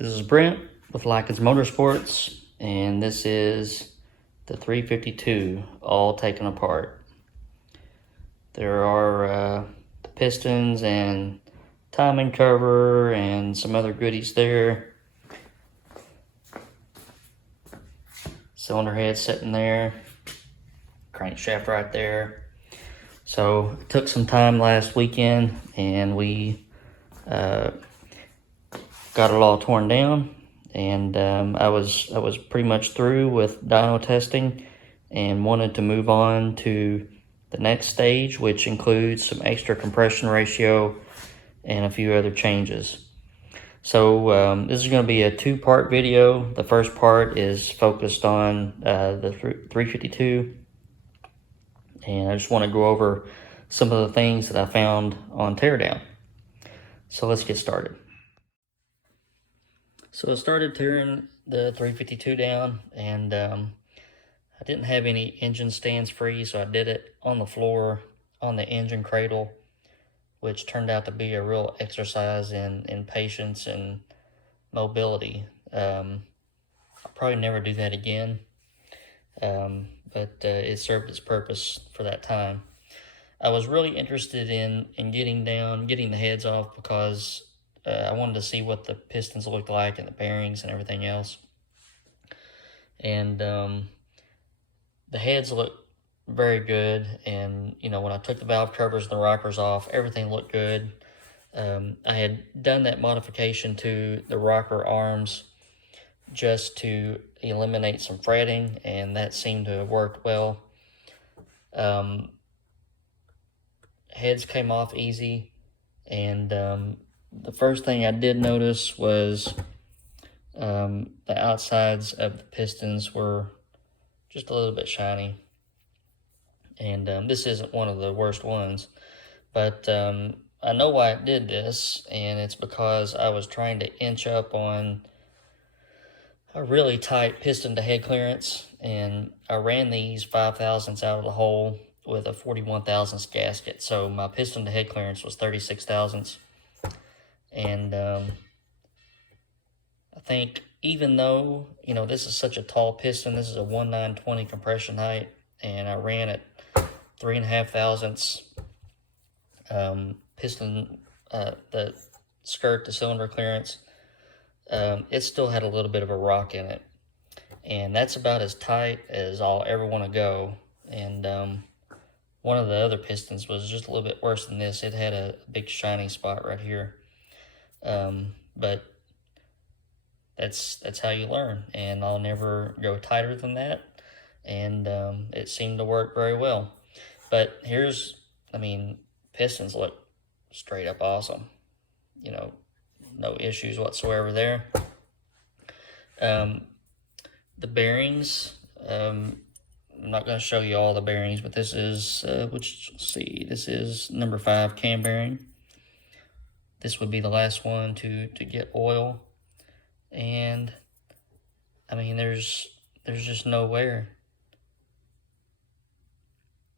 This is Brent with Lykins Motorsports, and this is the 352 all taken apart. There are the pistons and timing cover and some other goodies there. Cylinder head sitting there, crankshaft right there. So it took some time last weekend, and we got it all torn down, and I was pretty much through with dyno testing and wanted to move on to the next stage, which includes some extra compression ratio and a few other changes. So this is going to be a two-part video. The first part is focused on the 352, and I just want to go over some of the things that I found on Teardown. So let's get started. So I started tearing the 352 down, and I didn't have any engine stands free, so I did it on the floor on the engine cradle, which turned out to be a real exercise in patience and mobility. I'll probably never do that again, but it served its purpose for that time. I was really interested in getting the heads off, because I wanted to see what the pistons looked like and the bearings and everything else. And the heads look very good. And, you know, when I took the valve covers and the rockers off, everything looked good. I had done that modification to the rocker arms just to eliminate some fretting, and that seemed to have worked well. Heads came off easy, and the first thing I did notice was the outsides of the pistons were just a little bit shiny. And this isn't one of the worst ones, but I know why I did this, and it's because I was trying to inch up on a really tight piston to head clearance, and I ran these 5/1000ths out of the hole with a 41 thousandths gasket. So my piston to head clearance was 36 thousandths. And I think, even though, you know, this is such a tall piston, this is a 1920 compression height, and I ran at 3.5 thousandths piston, the skirt to cylinder clearance, it still had a little bit of a rock in it. And that's about as tight as I'll ever want to go. And one of the other pistons was just a little bit worse than this. It had a big shiny spot right here. But that's how you learn, and I'll never go tighter than that. And it seemed to work very well. But pistons look straight up awesome. You know, no issues whatsoever there. The bearings, I'm not going to show you all the bearings, but this is, this is number 5 cam bearing. This would be the last one to get oil. And I mean, there's just no wear.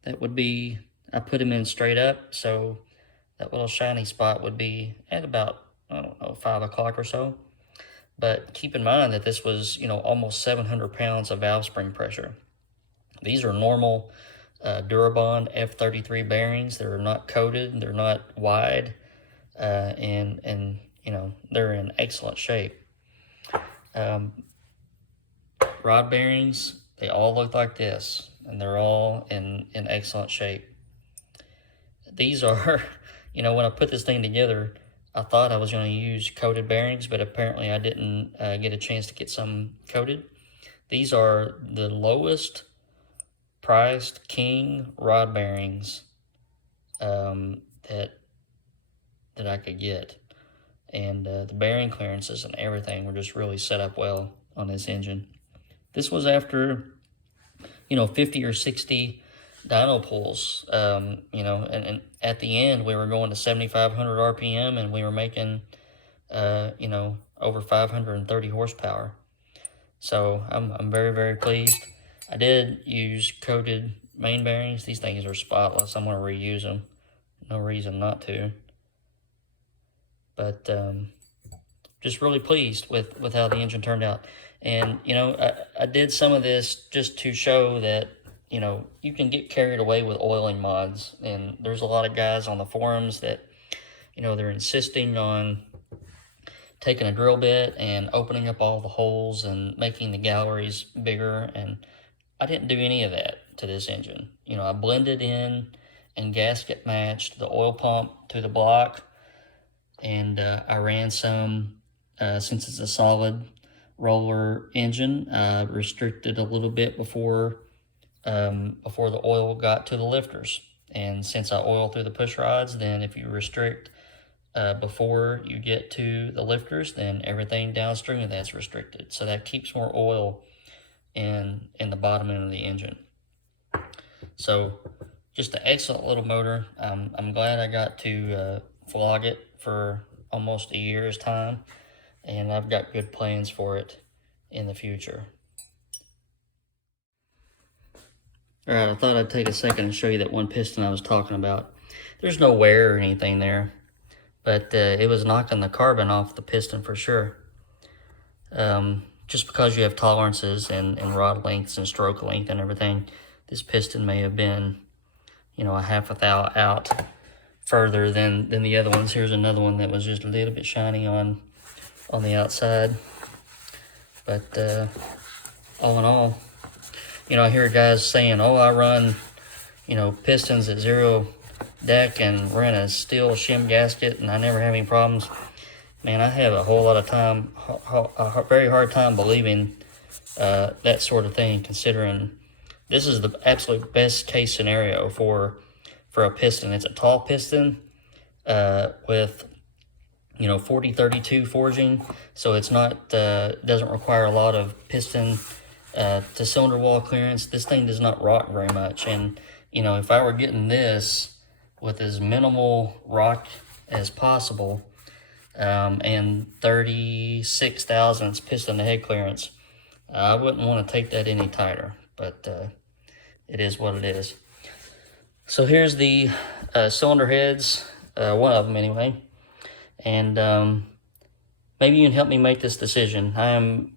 That would be, I put them in straight up, so that little shiny spot would be at about, I don't know, 5 o'clock or so. But keep in mind that this was, you know, almost 700 pounds of valve spring pressure. These are normal Durabond F33 bearings. They're not coated, they're not wide, and you know, they're in excellent shape. Rod bearings, they all look like this, and they're all in excellent shape. These are, you know, when I put this thing together, I thought I was going to use coated bearings, but apparently I didn't get a chance to get some coated. These are the lowest priced King rod bearings that I could get. And the bearing clearances and everything were just really set up well on this engine. This was after, you know, 50 or 60 dyno pulls, you know, and at the end we were going to 7,500 RPM, and we were making, you know, over 530 horsepower. So I'm very, very pleased. I did use coated main bearings. These things are spotless. I'm going to reuse them. No reason not to. But just really pleased with how the engine turned out. And, you know, I did some of this just to show that, you know, you can get carried away with oiling mods. And there's a lot of guys on the forums that, you know, they're insisting on taking a drill bit and opening up all the holes and making the galleries bigger. And I didn't do any of that to this engine. You know, I blended in and gasket matched the oil pump to the block. And I ran some, since it's a solid roller engine, restricted a little bit before the oil got to the lifters. And since I oil through the push rods, then if you restrict before you get to the lifters, then everything downstream of that's restricted. So that keeps more oil in the bottom end of the engine. So just an excellent little motor. I'm glad I got to vlog it for almost a year's time, and I've got good plans for it in the future. All right, I thought I'd take a second to show you that one piston I was talking about. There's no wear or anything there, but it was knocking the carbon off the piston for sure. Just because you have tolerances and rod lengths and stroke length and everything, this piston may have been, you know, a half a thou out further than the other ones. Here's another one that was just a little bit shiny on the outside. But all in all, you know, I hear guys saying, oh, I run, you know, pistons at 0 deck and run a steel shim gasket and I never have any problems. Man, I have a whole lot of time, a very hard time believing that sort of thing, considering this is the absolute best case scenario for a piston. It's a tall piston with, you know, 4032 forging, so it's not doesn't require a lot of piston to cylinder wall clearance. This thing does not rock very much, and you know, if I were getting this with as minimal rock as possible and 36 thousandths piston to head clearance, I wouldn't want to take that any tighter, but it is what it is. So here's the cylinder heads, one of them anyway, and maybe you can help me make this decision. I am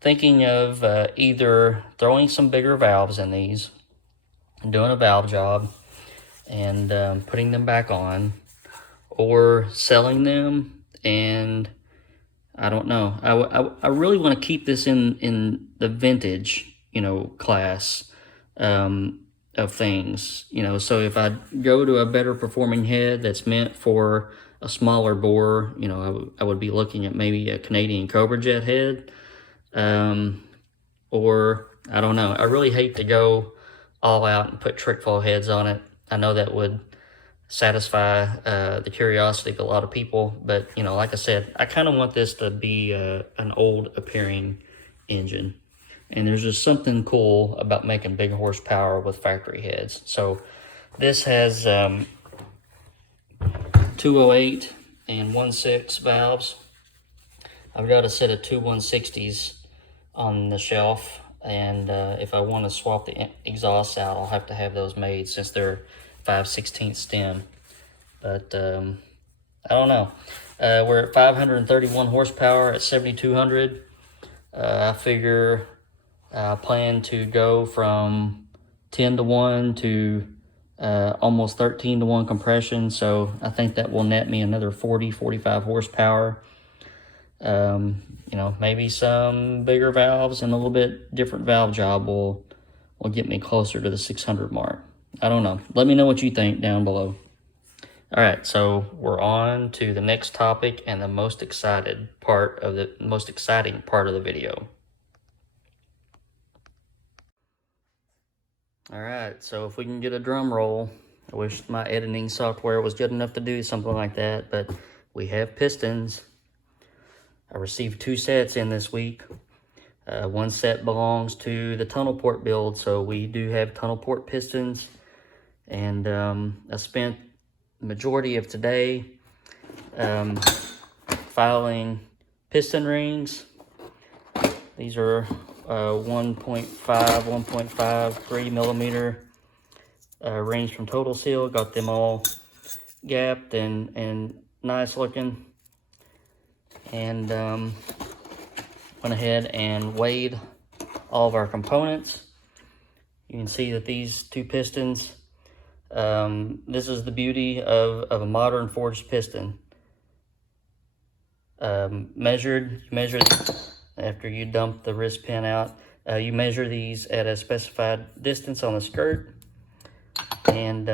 thinking of either throwing some bigger valves in these, doing a valve job, and putting them back on, or selling them. And I don't know. I really want to keep this in the vintage, you know, class of things, you know. So if I go to a better performing head that's meant for a smaller bore, you know, I would be looking at maybe a Canadian Cobra Jet head, or I don't know. I really hate to go all out and put trick foil heads on it. I know that would satisfy the curiosity of a lot of people, but you know, like I said, I kind of want this to be an old appearing engine, and there's just something cool about making big horsepower with factory heads. So this has 208 and 1.6 valves. I've got a set of two 160s on the shelf, and if I want to swap the exhausts out, I'll have to have those made since they're 5/16 stem. But I don't know. We're at 531 horsepower at 7,200. I figure I plan to go from 10-to-1 to almost 13-to-1 compression, so I think that will net me another 45 horsepower. You know, maybe some bigger valves and a little bit different valve job will get me closer to the 600 mark. I don't know. Let me know what you think down below. All right, so we're on to the next topic and the most exciting part of the video. All right, so if we can get a drum roll. I wish my editing software was good enough to do something like that, but we have pistons. I received 2 sets in this week. One set belongs to the tunnel port build, so we do have tunnel port pistons. And I spent the majority of today filing piston rings. These are 1.5, 3 rings from Total Seal. Got them all gapped and nice looking. and went ahead and weighed all of our components. You can see that these two pistons, this is the beauty of a modern forged piston. Measured after you dump the wrist pin out, you measure these at a specified distance on the skirt, and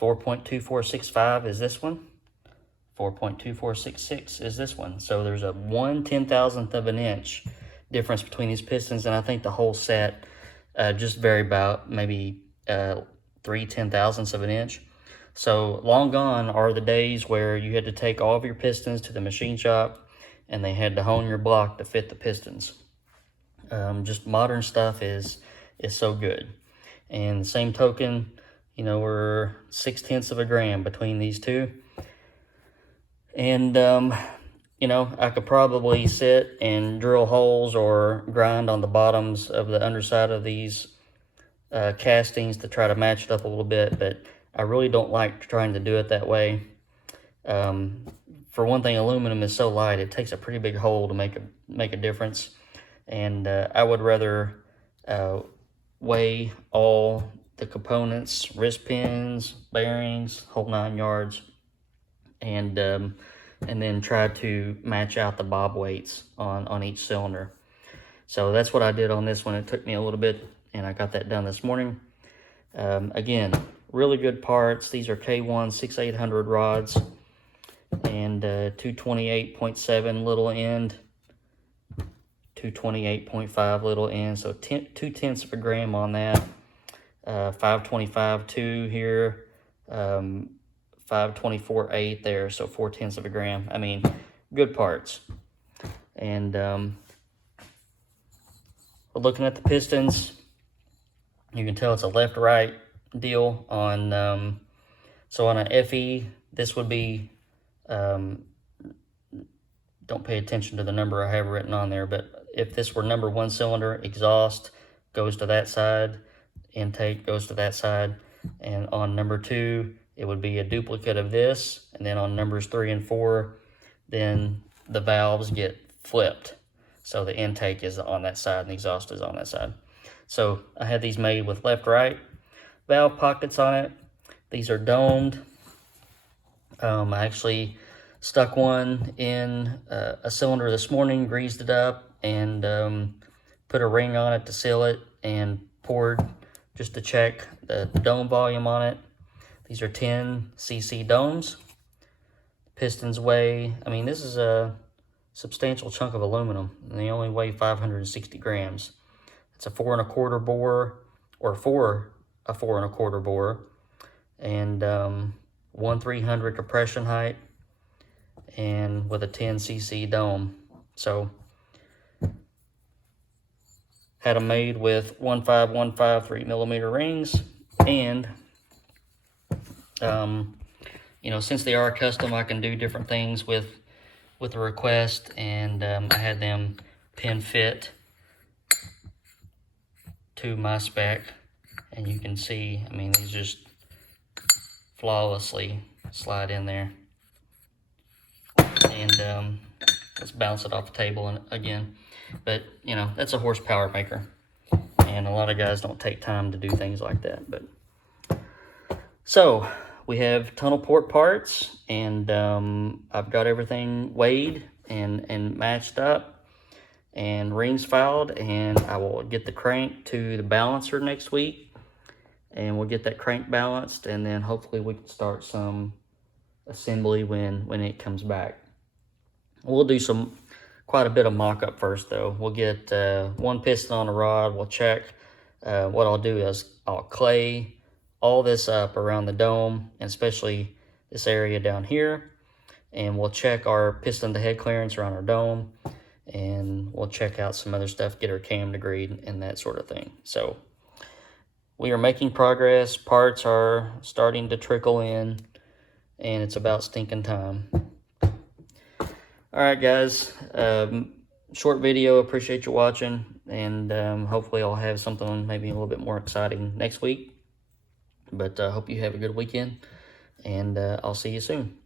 4.2465 is this one, 4.2466 is this one. So there's a 1/10,000th of an inch difference between these pistons, and I think the whole set just vary about maybe 3/10,000ths of an inch. So long gone are the days where you had to take all of your pistons to the machine shop and they had to hone your block to fit the pistons. Just modern stuff is so good. And the same token, you know, we're 0.6 of a gram between these two. And, you know, I could probably sit and drill holes or grind on the bottoms of the underside of these castings to try to match it up a little bit, but I really don't like trying to do it that way. For one thing, aluminum is so light, it takes a pretty big hole to make a difference. And I would rather weigh all the components, wrist pins, bearings, whole 9 yards, and then try to match out the bob weights on each cylinder. So that's what I did on this one. It took me a little bit, and I got that done this morning. Again, really good parts. These are K1 6800 rods, and 228.7 little end, 228.5 little end, so 2/10 of a gram on that. 525.2 here, 524.8 there, so 4/10 of a gram. I mean, good parts. And looking at the pistons, you can tell it's a left-right deal on, so on an FE, this would be, don't pay attention to the number I have written on there, but if this were number 1 cylinder, exhaust goes to that side, intake goes to that side, and on number 2, it would be a duplicate of this, and then on numbers 3 and 4, then the valves get flipped. So the intake is on that side and the exhaust is on that side. So I had these made with left-right valve pockets on it. These are domed. I actually stuck one in a cylinder this morning, greased it up, and put a ring on it to seal it, and poured just to check the dome volume on it. These are 10 cc domes. Pistons weigh, I mean, this is a substantial chunk of aluminum, and they only weigh 560 grams. It's a 4 1/4 bore, or a 4 1/4 bore, and 1/300 compression height, and with a 10 cc dome. So had them made with 1.515 3mm rings, and you know, since they are custom, I can do different things with the request, and I had them pin fit to my spec, and you can see, I mean, these just flawlessly slide in there. And let's bounce it off the table again. But, you know, that's a horsepower maker, and a lot of guys don't take time to do things like that. But so we have tunnel port parts, and I've got everything weighed and matched up and rings filed, and I will get the crank to the balancer next week, and we'll get that crank balanced, and then hopefully we can start some assembly when it comes back. We'll do quite a bit of mock-up first, though. We'll get one piston on a rod. We'll check. What I'll do is I'll clay all this up around the dome, and especially this area down here, and we'll check our piston to head clearance around our dome, and we'll check out some other stuff, get our cam degreed and that sort of thing. So we are making progress. Parts are starting to trickle in, and it's about stinking time. All right, guys, short video. Appreciate you watching, and hopefully I'll have something maybe a little bit more exciting next week. But I hope you have a good weekend, and I'll see you soon.